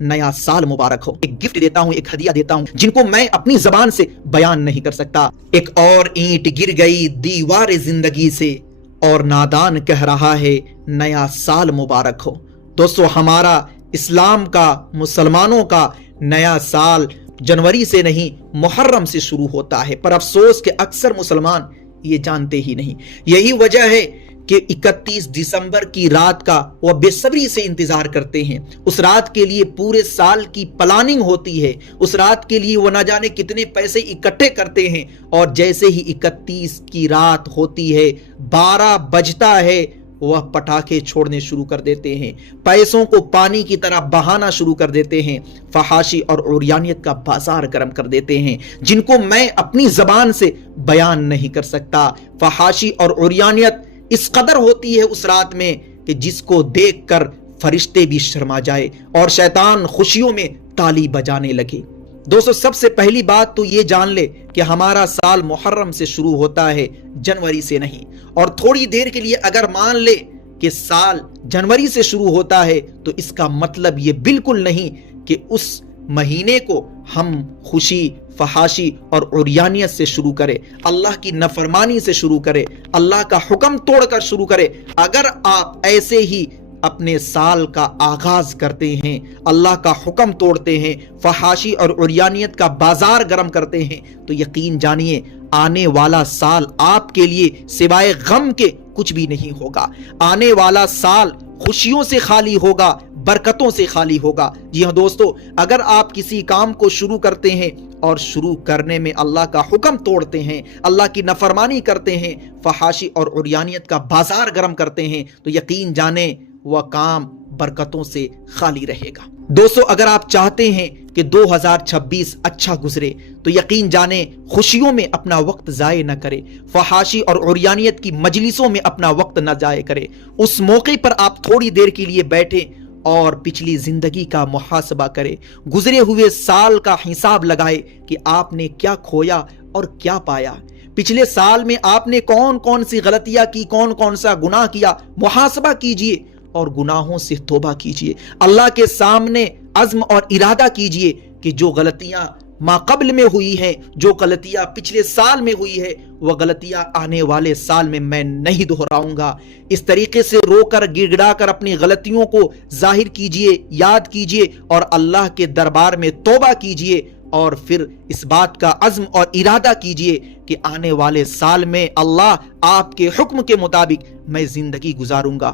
نیا سال مبارک ہو۔ ایک گفٹ دیتا ہوں، ایک ہدیہ دیتا ہوں جن کو میں اپنی زبان سے بیان نہیں کر سکتا۔ ایک اور اینٹ گر گئی دیوار زندگی سے اور نادان کہہ رہا ہے نیا سال مبارک ہو۔ دوستو، ہمارا اسلام کا، مسلمانوں کا نیا سال جنوری سے نہیں محرم سے شروع ہوتا ہے، پر افسوس کہ اکثر مسلمان یہ جانتے ہی نہیں۔ یہی وجہ ہے کہ 31 دسمبر کی رات کا وہ بے صبری سے انتظار کرتے ہیں۔ اس رات کے لیے پورے سال کی پلاننگ ہوتی ہے، اس رات کے لیے وہ نہ جانے کتنے پیسے اکٹھے کرتے ہیں، اور جیسے ہی 31 کی رات ہوتی ہے، 12 بجتا ہے، وہ پٹاخے چھوڑنے شروع کر دیتے ہیں، پیسوں کو پانی کی طرح بہانا شروع کر دیتے ہیں، فحاشی اور عریانیت کا بازار گرم کر دیتے ہیں جن کو میں اپنی زبان سے بیان نہیں کر سکتا۔ فحاشی اور عریانیت اس قدر ہوتی ہے اس رات میں کہ جس کو دیکھ کر فرشتے بھی شرما جائے اور شیطان خوشیوں میں تالی بجانے لگے۔ دوستو، سب سے پہلی بات تو یہ جان لے کہ ہمارا سال محرم سے شروع ہوتا ہے، جنوری سے نہیں۔ اور تھوڑی دیر کے لیے اگر مان لے کہ سال جنوری سے شروع ہوتا ہے تو اس کا مطلب یہ بالکل نہیں کہ اس مہینے کو ہم خوشی، فحاشی اور عریانیت سے شروع کرے، اللہ کی نافرمانی سے شروع کرے، اللہ کا حکم توڑ کر شروع کرے۔ اگر آپ ایسے ہی اپنے سال کا آغاز کرتے ہیں، اللہ کا حکم توڑتے ہیں، فحاشی اور عریانیت کا بازار گرم کرتے ہیں، تو یقین جانیے آنے والا سال آپ کے لیے سوائے غم کے کچھ بھی نہیں ہوگا۔ آنے والا سال خوشیوں سے خالی ہوگا، برکتوں سے خالی ہوگا۔ جی ہاں دوستو، اگر آپ کسی کام کو شروع کرتے ہیں اور شروع کرنے میں اللہ کا حکم توڑتے ہیں، اللہ کی نافرمانی کرتے ہیں، فحاشی اور عریانیت کا بازار گرم کرتے ہیں، تو یقین جانیں وہ کام برکتوں سے خالی رہے گا۔ دوستو، اگر آپ چاہتے ہیں کہ 2026 اچھا گزرے تو یقین جانیں خوشیوں میں اپنا وقت ضائع نہ کرے، فحاشی اور عریانیت کی مجلسوں میں اپنا وقت نہ ضائع کرے۔ اس موقع پر آپ تھوڑی دیر کے لیے بیٹھیں اور پچھلی زندگی کا محاسبہ کرے، گزرے ہوئے سال کا حساب لگائے کہ آپ نے کیا کھویا اور کیا پایا۔ پچھلے سال میں آپ نے کون کون سی غلطیاں کی، کون کون سا گناہ کیا، محاسبہ کیجئے اور گناہوں سے توبہ کیجئے۔ اللہ کے سامنے عزم اور ارادہ کیجئے کہ جو غلطیاں ما قبل میں ہوئی ہیں، جو غلطیاں پچھلے سال میں ہوئی ہے، وہ غلطیاں آنے والے سال میں نہیں دہراؤں گا۔ اس طریقے سے رو کر گڑ گڑا کر اپنی غلطیوں کو ظاہر کیجئے، یاد کیجئے اور اللہ کے دربار میں توبہ کیجئے، اور پھر اس بات کا عزم اور ارادہ کیجئے کہ آنے والے سال میں اللہ آپ کے حکم کے مطابق میں زندگی گزاروں گا۔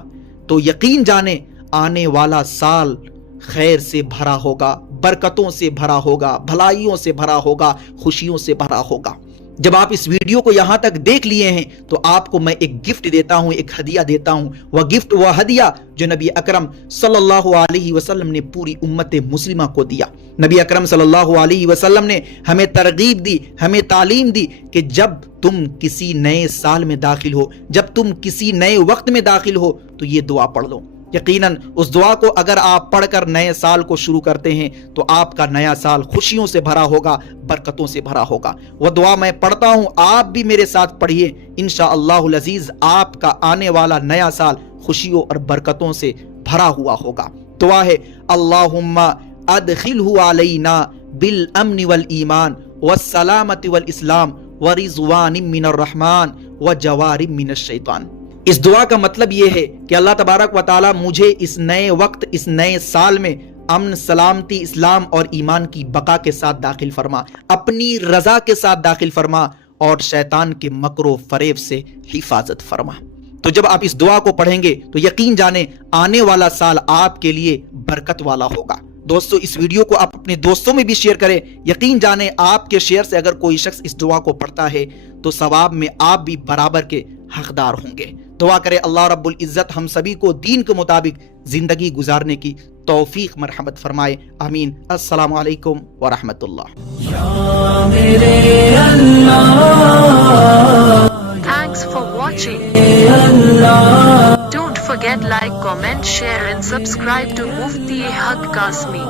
تو یقین جانیں آنے والا سال خیر سے بھرا ہوگا، برکتوں سے بھرا ہوگا، بھلائیوں سے بھرا ہوگا، خوشیوں سے بھرا ہوگا۔ جب آپ اس ویڈیو کو یہاں تک دیکھ لیے ہیں تو آپ کو میں ایک گفٹ دیتا ہوں، ایک ہدیہ دیتا ہوں۔ وہ گفٹ، وہ ہدیہ جو نبی اکرم صلی اللہ علیہ وسلم نے پوری امت مسلمہ کو دیا۔ نبی اکرم صلی اللہ علیہ وسلم نے ہمیں ترغیب دی، ہمیں تعلیم دی کہ جب تم کسی نئے سال میں داخل ہو، جب تم کسی نئے وقت میں داخل ہو تو یہ دعا پڑھ لو۔ یقیناً اس دعا کو اگر آپ پڑھ کر نئے سال کو شروع کرتے ہیں تو آپ کا نیا سال خوشیوں سے بھرا ہوگا، برکتوں سے بھرا ہوگا۔ وہ دعا میں پڑھتا ہوں، آپ بھی میرے ساتھ پڑھیے، انشاءاللہ العزیز آپ کا آنے والا نیا سال خوشیوں اور برکتوں سے بھرا ہوا ہوگا۔ دعا ہے، اللہم ادخلہ علینا بالامن والایمان والسلامت والاسلام ورضوان من الرحمن وجوار من الشیطان۔ اس دعا کا مطلب یہ ہے کہ اللہ تبارک و تعالی مجھے اس نئے وقت، اس نئے سال میں امن، سلامتی، اسلام اور ایمان کی بقا کے ساتھ داخل فرما، اپنی رضا کے ساتھ داخل فرما اور شیطان کے مکر و فریب سے حفاظت فرما۔ تو جب آپ اس دعا کو پڑھیں گے تو یقین جانیں آنے والا سال آپ کے لیے برکت والا ہوگا۔ دوستو، اس ویڈیو کو آپ اپنے دوستوں میں بھی شیئر کریں۔ یقین جانیں آپ کے شیئر سے اگر کوئی شخص اس دعا کو پڑھتا ہے تو ثواب میں آپ بھی برابر کے حقدار ہوں گے۔ دعا کرے اللہ رب العزت ہم سبھی کو دین کے مطابق زندگی گزارنے کی توفیق مرحمت فرمائے، آمین۔ السلام علیکم ورحمۃ اللہ۔ Thanks for watching. Don't forget like, comment, share and subscribe to Mufti Haq Kasmi.